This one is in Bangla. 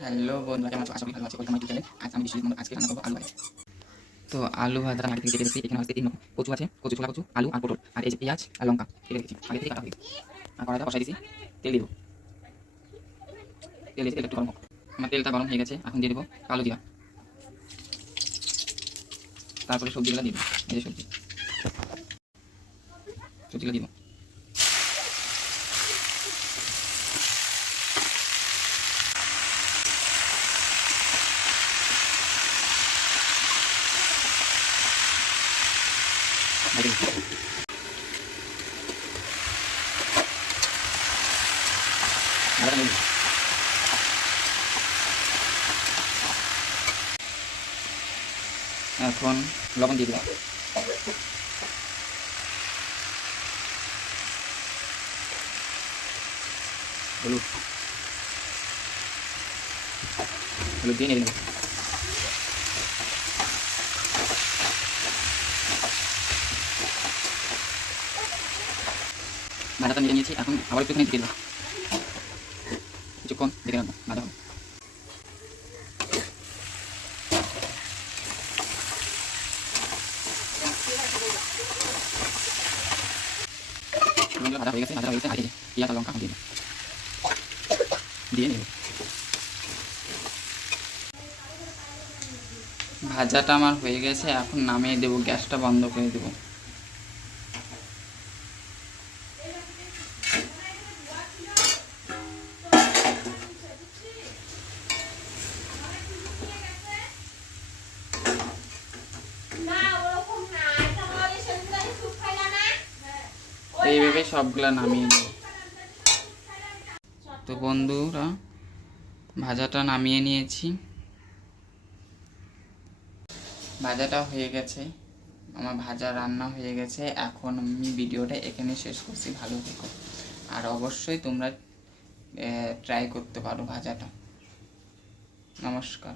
হ্যালো বন্ধুরা, কেমন আছো? আশা করি ভালো আছি। Welcome my channel. আজ আমি বিশ্বজিৎ মন্ডল। আজকে রান্না করবো আলু ভাজা। তো আলু ভাজাটা আগে থেকে কেটে রেখেছি। এখানে হচ্ছে 3 রকম কচু আছে, কচু, ছোলা কচু, আলু আর পটল, আর এই যে পেঁয়াজ আর লঙ্কা কেটে রেখেছি, আগে থেকে কাটা হয়ে গেছে। আর কড়াইটা বসাই দিয়েছি, তেল দিব। তেল দিয়েছি, তেল একটু গরম হোক। আমার তেলটা গরম হয়ে গেছে, এখন দিয়ে দেবো কালো জিরা। তারপরে সবজিগুলো দিব। এই যে সবজিগুলো দিব। এখন লবণ দিয়ে দিলাম, হলুদ হলুদ দিয়ে নেড়ে নেব। ভাজাটা নেড়ে নিয়েছি, এখন আবার একটুখানি দিয়ে দেবো। কিছুক্ষণ দেখে রাখবো, ভাজা হবে। ভাজা হয়ে গেছে, আর এই যে পেঁয়াজ আর লঙ্কা দিয়ে নেব। ভাজাটা আমার হয়ে গেছে, এখন নামিয়ে দেবো, গ্যাসটা বন্ধ করে দেবো। এইভাবে সবগুলা নামিয়ে নেব। তো বন্ধুরা, ভাজাটা নামিয়ে নিয়েছি, ভাজাটা হয়ে গেছে, আমার ভাজা রান্না হয়ে গেছে। এখন আমি ভিডিওটা এখানে শেষ করছি। ভালো থেকো, আর অবশ্যই তোমরা ট্রাই করতে পারো ভাজাটা। নমস্কার।